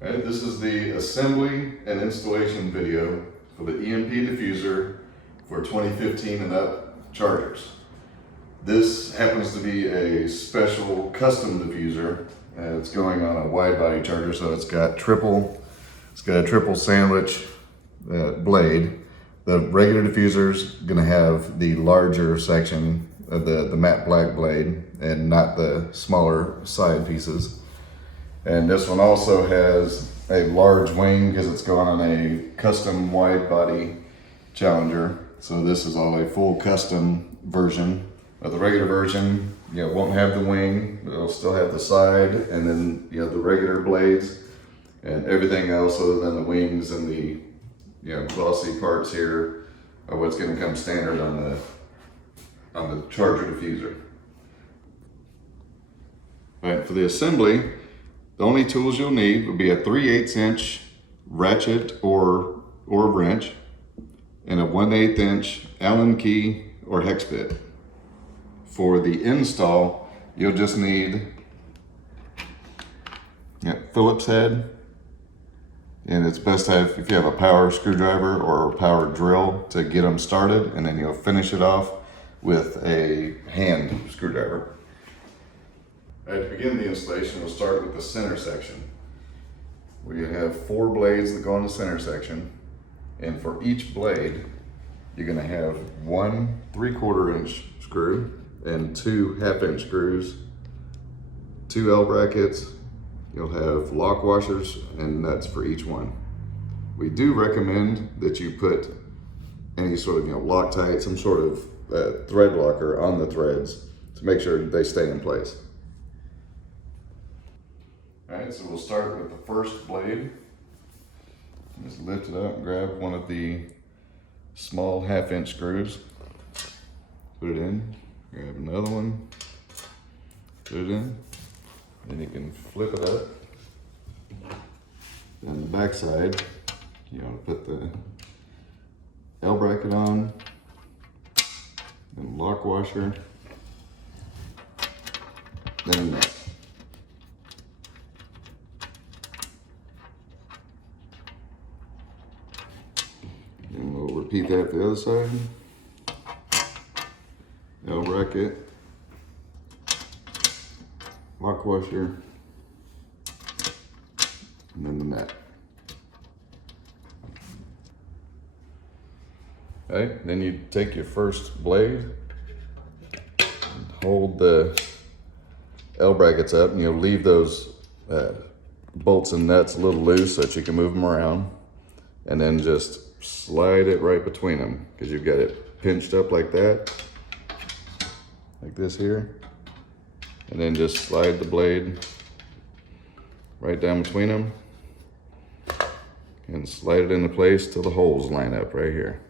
Alright, this is the assembly and installation video for the EMP diffuser for 2015 and up chargers. This happens to be a special custom diffuser. It's going on a wide body charger, so it's got a triple sandwich blade. The regular diffuser's gonna have the larger section of the matte black blade and not the smaller side pieces. And this one also has a large wing because it's going on a custom wide body Challenger. So this is all a full custom version. But the regular version, won't have the wing, but it'll still have the side, and then the regular blades, and everything else other than the wings and the glossy parts here are what's going to come standard on the charger diffuser. All right, for the assembly, the only tools you'll need would be a 3/8 inch ratchet or wrench and a 1/8 inch Allen key or hex bit. For the install, you'll just need Phillips head, and it's best to have, if you have a power screwdriver or a power drill, to get them started, and then you'll finish it off with a hand screwdriver. All right, to begin the installation, we'll start with the center section. We have 4 blades that go in the center section, and for each blade, you're gonna have 1 3/4 inch screw and 2 1/2 inch screws, 2 L brackets. You'll have lock washers and nuts for each one. We do recommend that you put any sort of Loctite, some sort of thread locker on the threads to make sure they stay in place. All right, so we'll start with the first blade. Just lift it up and grab one of the small 1/2 inch screws. Put it in, grab another one, put it in. Then you can flip it up. Then the back side, you want to put the L bracket on, then lock washer, then a nut. And we'll repeat that for the other side. L bracket, lock washer, and then the nut. Okay, then you take your first blade and hold the L brackets up, and you'll leave those bolts and nuts a little loose so that you can move them around, and then just slide it right between them because you've got it pinched up like that, like this here. And then just slide the blade right down between them and slide it into place till the holes line up right here.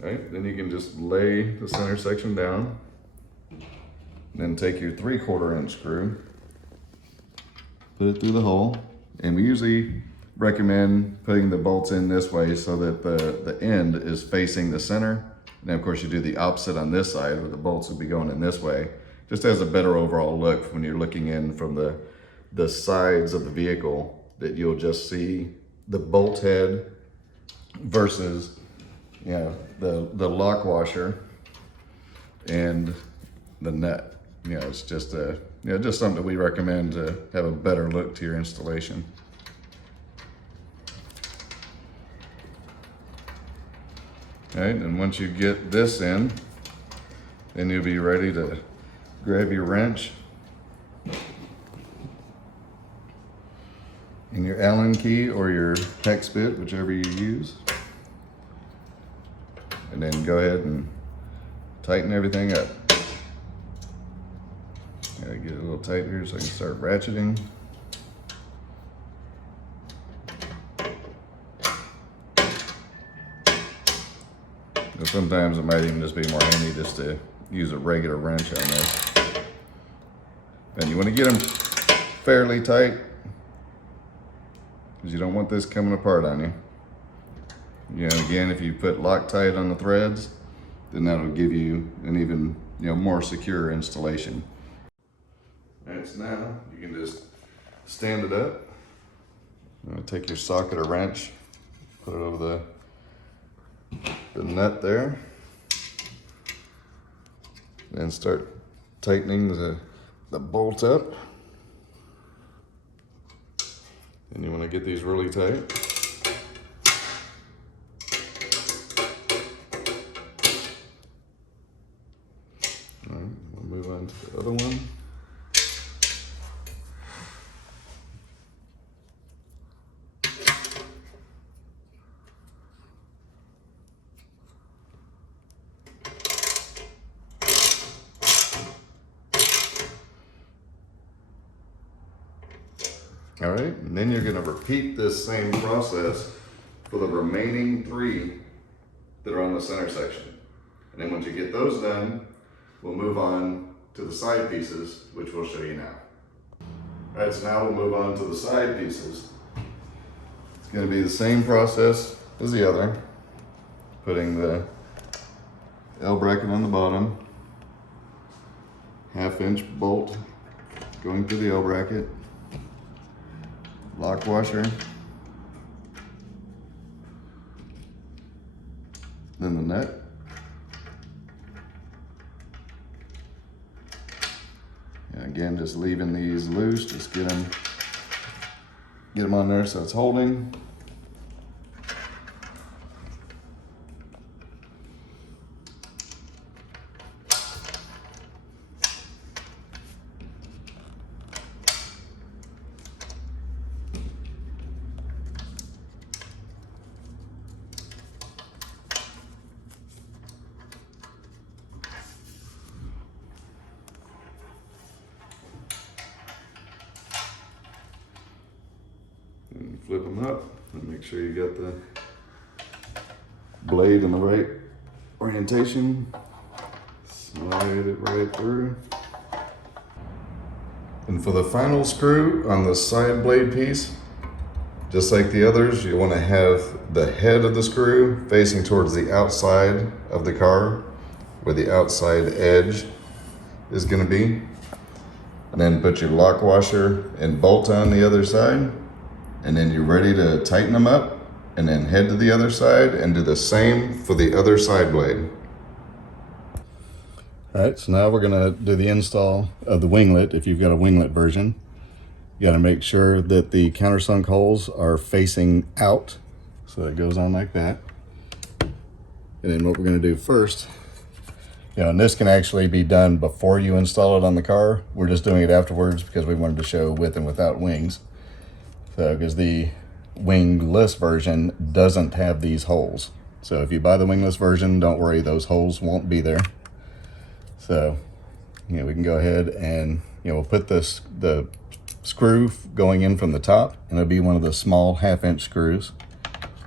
All right, then you can just lay the center section down, and then take your 3/4 inch screw, put it through the hole, and we usually recommend putting the bolts in this way so that the end is facing the center. And then of course you do the opposite on this side, where the bolts will be going in this way. Just has a better overall look when you're looking in from the sides of the vehicle, that you'll just see the bolt head versus the lock washer and the nut. It's just just something that we recommend to have a better look to your installation. All right, and once you get this in, then you'll be ready to grab your wrench and your Allen key or your hex bit, whichever you use. And then go ahead and tighten everything up. Gotta get it a little tight here so I can start ratcheting. Sometimes it might even just be more handy just to use a regular wrench on this. And you want to get them fairly tight because you don't want this coming apart on you. Again, if you put Loctite on the threads, then that'll give you an even more secure installation. Alright, so now you can just stand it up. Take your socket or wrench, put it over the nut there, and start tightening the bolt up. And you want to get these really tight. All right, we'll move on to the other one. All right, and then you're going to repeat this same process for the remaining 3 that are on the center section. And then once you get those done, we'll move on to the side pieces, which we'll show you now. All right, so now we'll move on to the side pieces. It's going to be the same process as the other. Putting the L bracket on the bottom, 1/2-inch bolt going through the L bracket, lock washer, then the nut, and again just leaving these loose, just get them on there so it's holding. And flip them up and make sure you got the blade in the right orientation. Slide it right through. And for the final screw on the side blade piece, just like the others, you want to have the head of the screw facing towards the outside of the car, where the outside edge is going to be. And then put your lock washer and bolt on the other side. And then you're ready to tighten them up, and then head to the other side and do the same for the other side blade. All right, so now we're gonna do the install of the winglet. If you've got a winglet version, you gotta make sure that the countersunk holes are facing out. So it goes on like that. And then what we're gonna do first, and this can actually be done before you install it on the car. We're just doing it afterwards because we wanted to show with and without wings. So, because the wingless version doesn't have these holes. So if you buy the wingless version, don't worry, those holes won't be there. So, we can go ahead and, we'll put the screw going in from the top, and it'll be one of the small 1/2-inch screws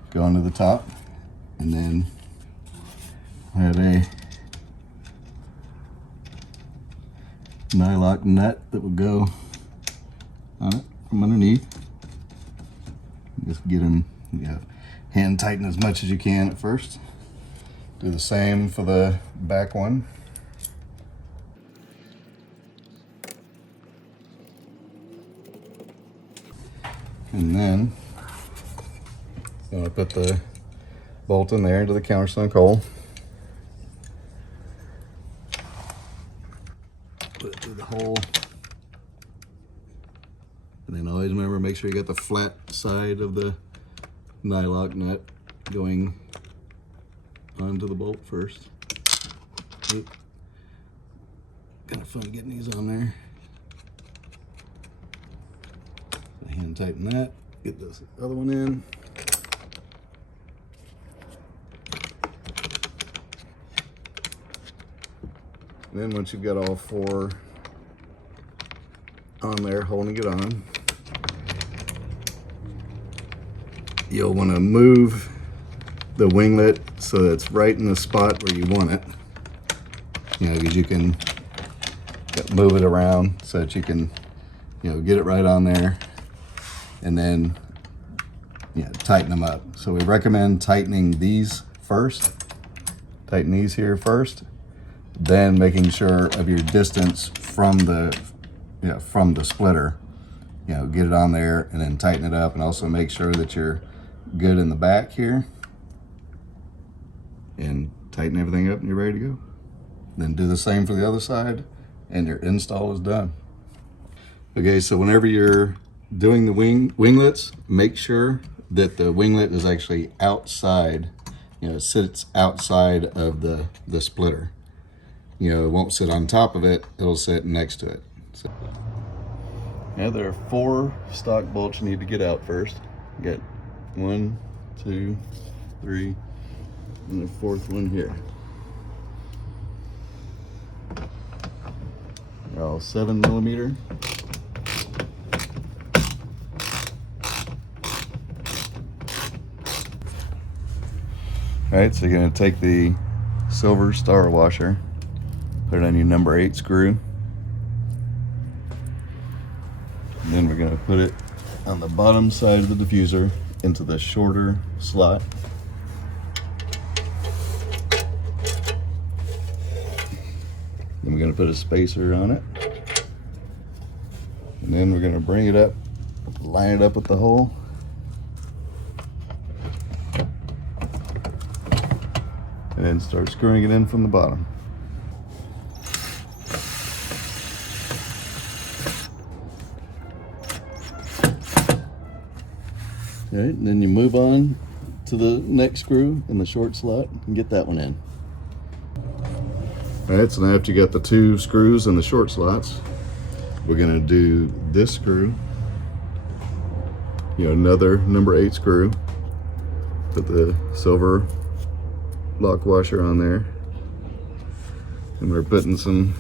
going to the top. And then have a nylock nut that will go on it from underneath. Just get them, hand tighten as much as you can at first. Do the same for the back one. And then I'm gonna put the bolt in there into the countersunk hole. Put it through the hole. And then always remember, make sure you got the flat side of the nylock nut going onto the bolt first. Oop. Kind of fun getting these on there. Hand tighten that, get this other one in. And then once you've got all 4 on there holding it on, you'll want to move the winglet so that it's right in the spot where you want it. Because you can move it around so that you can, get it right on there, and then tighten them up. So we recommend tightening these first. Tighten these here first, then making sure of your distance from the from the splitter. Get it on there and then tighten it up, and also make sure that you're good in the back here, and tighten everything up and you're ready to go. Then do the same for the other side and your install is done. Okay, so whenever you're doing the winglets, make sure that the winglet is actually outside, it sits outside of the splitter. It won't sit on top of it, it'll sit next to it. So, now there are 4 stock bolts you need to get out first. You got 1, 2, 3, and the 4th one here. They're all 7mm. All right, so you're going to take the silver star washer, put it on your number 8 screw, and then we're going to put it on the bottom side of the diffuser into the shorter slot. Then we're going to put a spacer on it, and then we're going to bring it up, line it up with the hole, and then start screwing it in from the bottom. All right, and then you move on to the next screw in the short slot and get that one in. All right, so now after you got the 2 screws in the short slots, we're gonna do this screw, another number 8 screw, put the silver lock washer on there, and we're putting some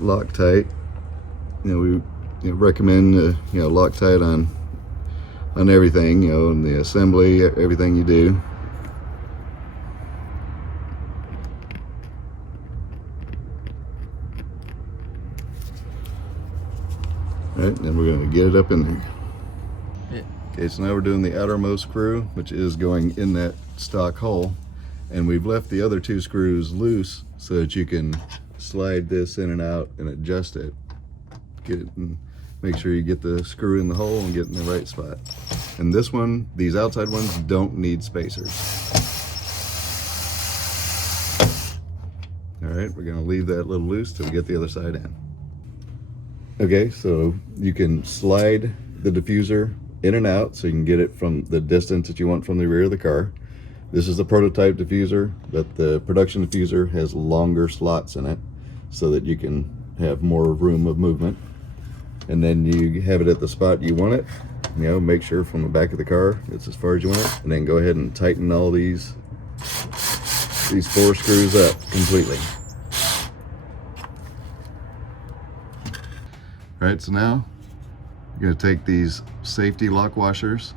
Loctite. We recommend Loctite on everything, in the assembly, everything you do. All right, then we're going to get it up in there. Okay, so now we're doing the outermost screw, which is going in that stock hole, and we've left the other 2 screws loose so that you can slide this in and out and adjust it. Get it and make sure you get the screw in the hole and get in the right spot. And this one, these outside ones, don't need spacers. All right, we're going to leave that a little loose till we get the other side in. Okay, so you can slide the diffuser in and out so you can get it from the distance that you want from the rear of the car. This is a prototype diffuser, but the production diffuser has longer slots in it so that you can have more room of movement. And then you have it at the spot you want it. Make sure from the back of the car it's as far as you want it, and then go ahead and tighten all these 4 screws up completely. All right, so now we're going to take these safety lock washers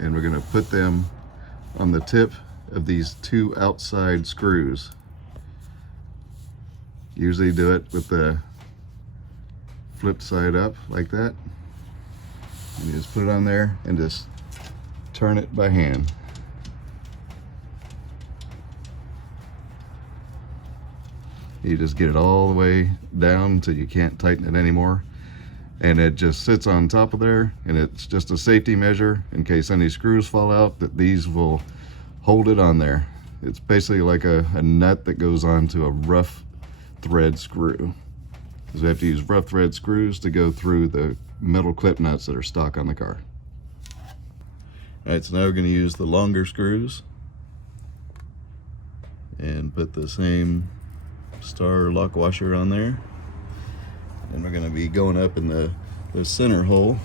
and we're going to put them on the tip of these 2 outside screws. Usually do it with the flipped side up like that. And you just put it on there and just turn it by hand. You just get it all the way down until you can't tighten it anymore, and it just sits on top of there, and it's just a safety measure in case any screws fall out, that these will hold it on there. It's basically like a nut that goes onto a rough thread screw, because we have to use rough thread screws to go through the metal clip nuts that are stock on the car. All right, so now we're going to use the longer screws and put the same star lock washer on there, and we're going to be going up in the center hole,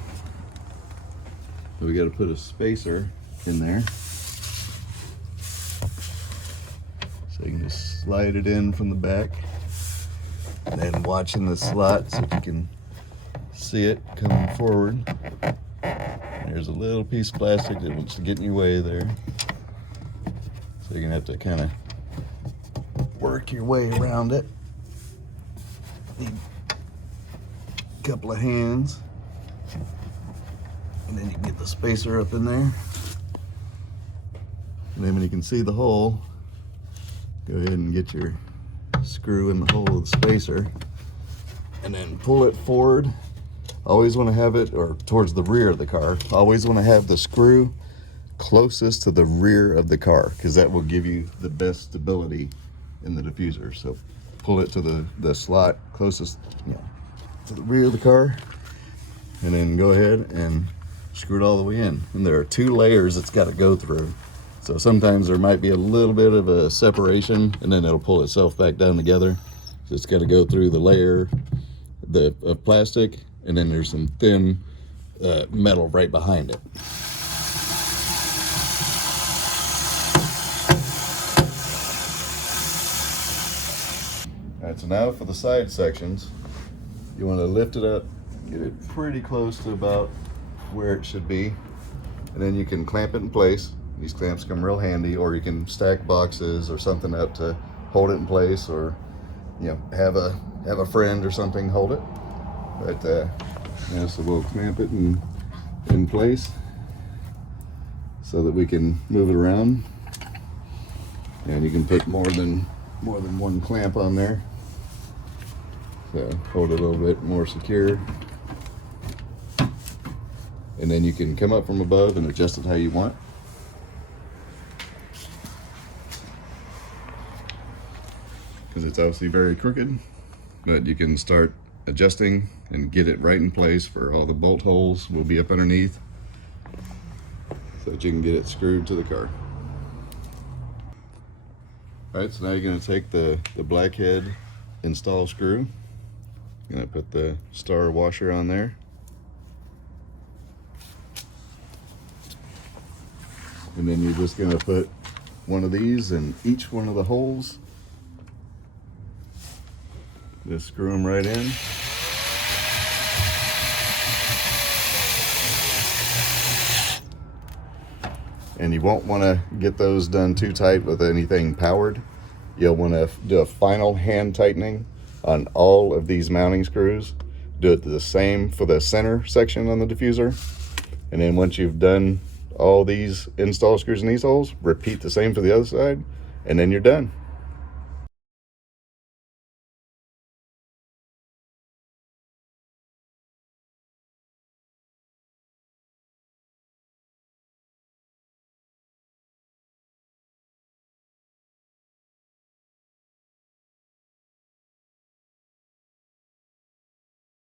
so we got to put a spacer in there so you can just slide it in from the back, and then watch in the slot so you can see it coming forward. There's a little piece of plastic that wants to get in your way there, so you're gonna have to kind of work your way around it. Need a couple of hands, and then you can get the spacer up in there. And then when you can see the hole, go ahead and get your screw in the hole of the spacer and then pull it forward. Always want to have it, or towards the rear of the car. Always want to have the screw closest to the rear of the car, because that will give you the best stability in the diffuser. So pull it to the slot closest, to the rear of the car, and then go ahead and screw it all the way in. And there are 2 layers it's got to go through. So sometimes there might be a little bit of a separation, and then it'll pull itself back down together. So it's got to go through the layer of plastic, and then there's some thin metal right behind it. All right, so now for the side sections, you want to lift it up, get it pretty close to about where it should be, and then you can clamp it in place. These clamps come real handy, or you can stack boxes or something up to hold it in place, or have a friend or something hold it. But so we'll clamp it in place so that we can move it around, and you can put more than one clamp on there. So hold it a little bit more secure, and then you can come up from above and adjust it how you want. Because it's obviously very crooked, but you can start adjusting and get it right in place for all the bolt holes will be up underneath, so that you can get it screwed to the car. All right, so now you're going to take the blackhead install screw. You're going to put the star washer on there. And then you're just going to put one of these in each one of the holes. Just screw them right in. And you won't want to get those done too tight with anything powered. You'll want to do a final hand tightening on all of these mounting screws. Do it the same for the center section on the diffuser. And then once you've done all these install screws in these holes, repeat the same for the other side, and then you're done.